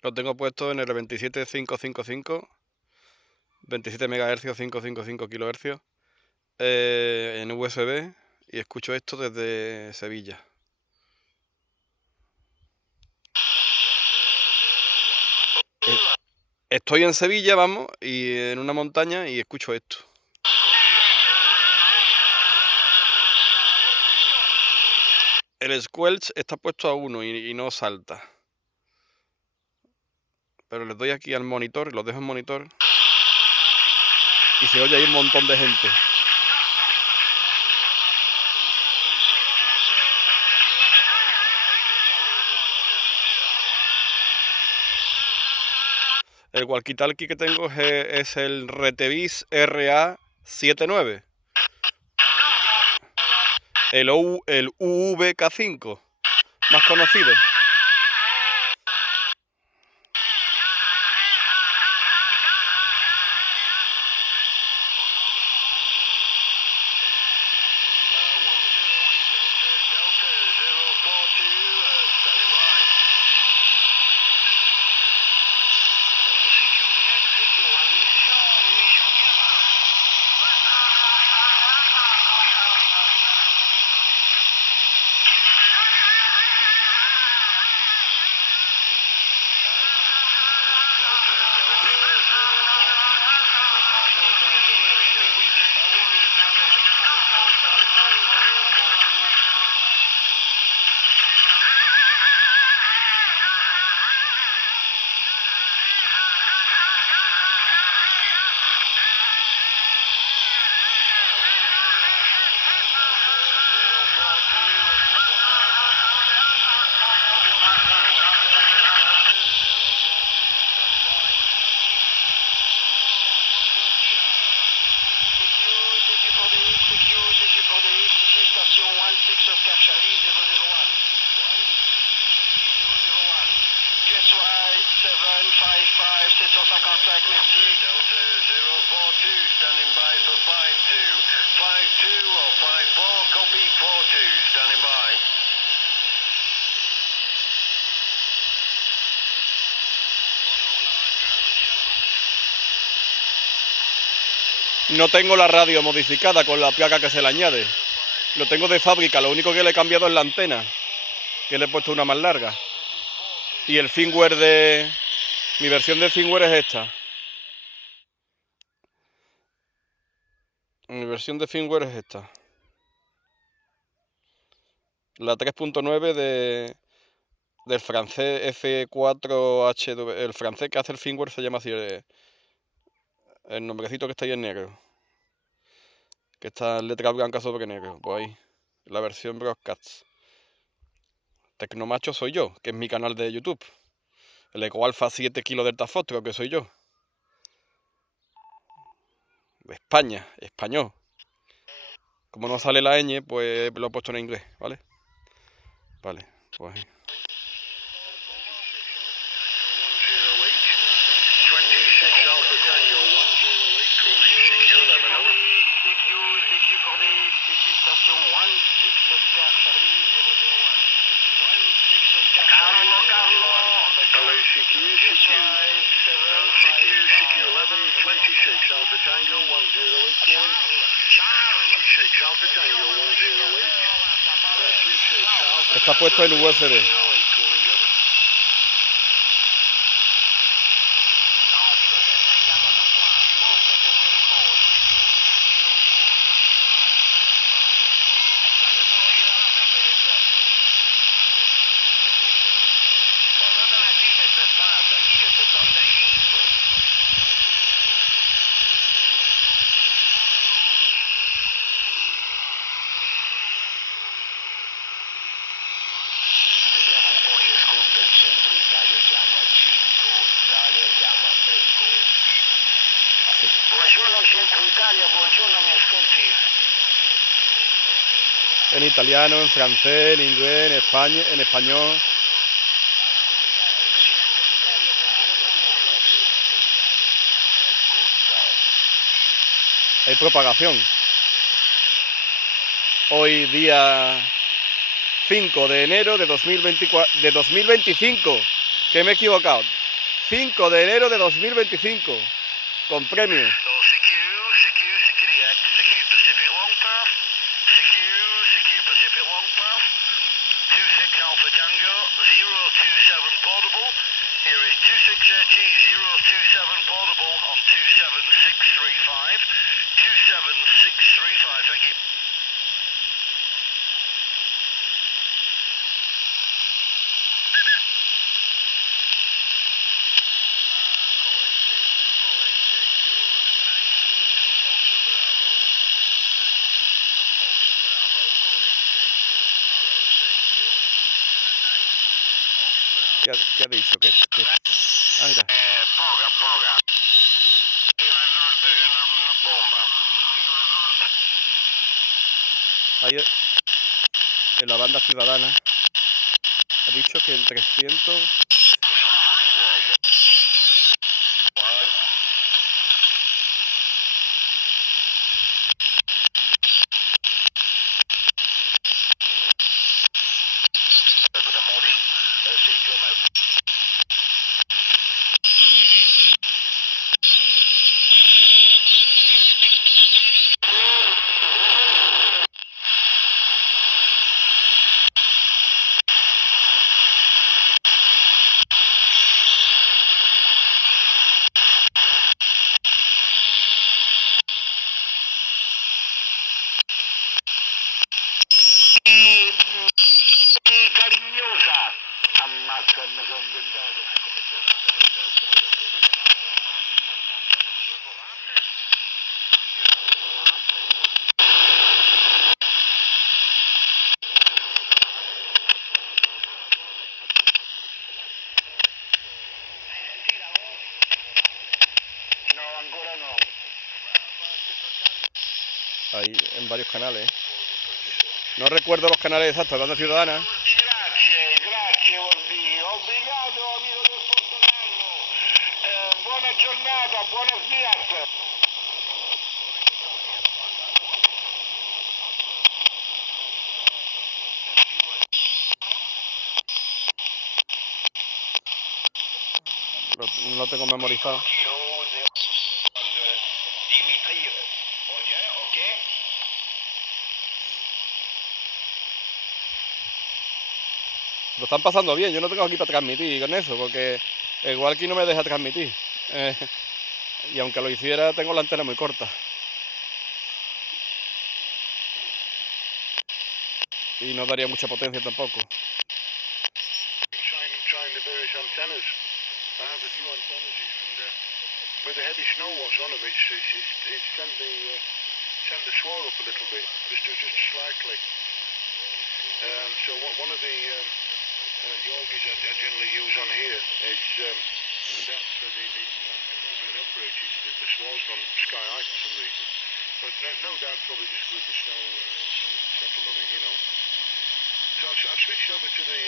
Lo tengo puesto en el 27555, 27 MHz, 555 kHz, en USB, y escucho esto desde Sevilla. Estoy en Sevilla, vamos, y en una montaña, y escucho esto. El squelch está puesto a 1 y no salta. Pero les doy aquí al monitor, lo dejo en monitor, y se oye ahí un montón de gente. El walkie-talkie que tengo es el Retevis RA79. El UVK5, más conocido. No tengo la radio modificada con la placa que se le añade. Lo tengo de fábrica, lo único que le he cambiado es la antena, que le he puesto una más larga. Y el firmware de... Mi versión de firmware es esta. Mi versión de firmware es esta. La 3.9 del francés F4HW. El francés que hace el firmware se llama así. El nombrecito que está ahí en negro. Que está en letra blanca sobre negro. Pues ahí. La versión Broadcast. Tecnomacho soy yo, que es mi canal de YouTube. El Eco Alpha 7 kg Delta Foxtrot, que soy yo. España, español. Como no sale la ñ, pues lo he puesto en inglés, ¿vale? Vale, pues... Está puesto en USB. En italiano, en francés, en inglés, en español. Hay propagación. Hoy día 5 de enero de 2025. Que me he equivocado. 5 de enero de 2025. Con premio. ¿Qué ha dicho? Ah, mira. Ahí en la banda ciudadana ha dicho que en 300... Ahí en varios canales. No recuerdo los canales exactos de banda ciudadana. Grazie, obrigado, amigo del Portogallo. Buona giornata, buenos días. No lo tengo memorizado. Lo están pasando bien, yo no tengo aquí para transmitir con eso, porque el walkie no me deja transmitir. Y aunque lo hiciera, tengo la antena muy corta. Y no daría mucha potencia tampoco. bridge, the swall's gone sky high for some reason. But no doubt probably just with the snow settled on it, you know. So I've switched over to the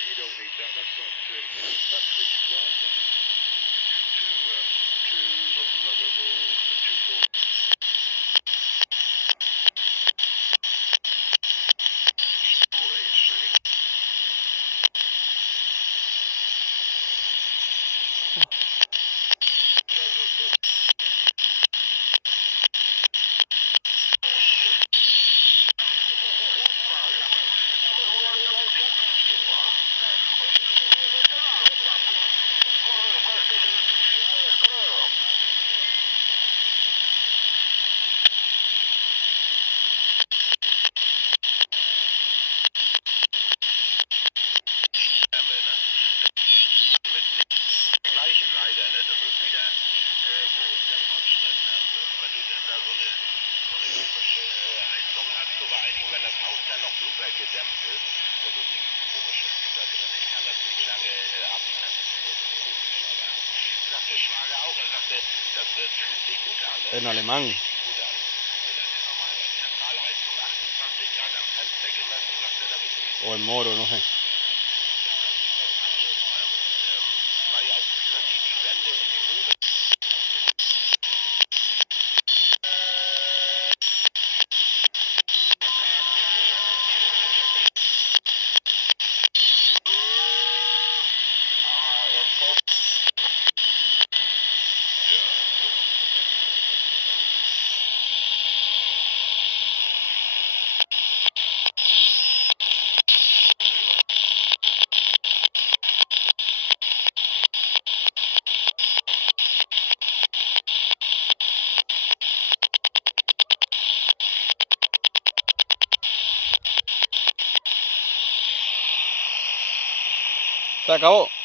you don't need that. That's not that switch right to the 2.4. Wenn das Haus dann noch super gedämmt ist, das ist eine komische Sache. Ich kann das nicht lange ab. Ne? Das ist komisch. Aber sagt der Schwager auch, er sagte, das fühlt sich gut an. Ne? En alemán. Gut an. Das ist normal bei Zentralheizung 28 Grad am Fenster gemessen, sagt er, da bist du nicht. O en moro, no sé. Weil ja auch, wie gesagt, die Wände und die Möbel. Se acabó.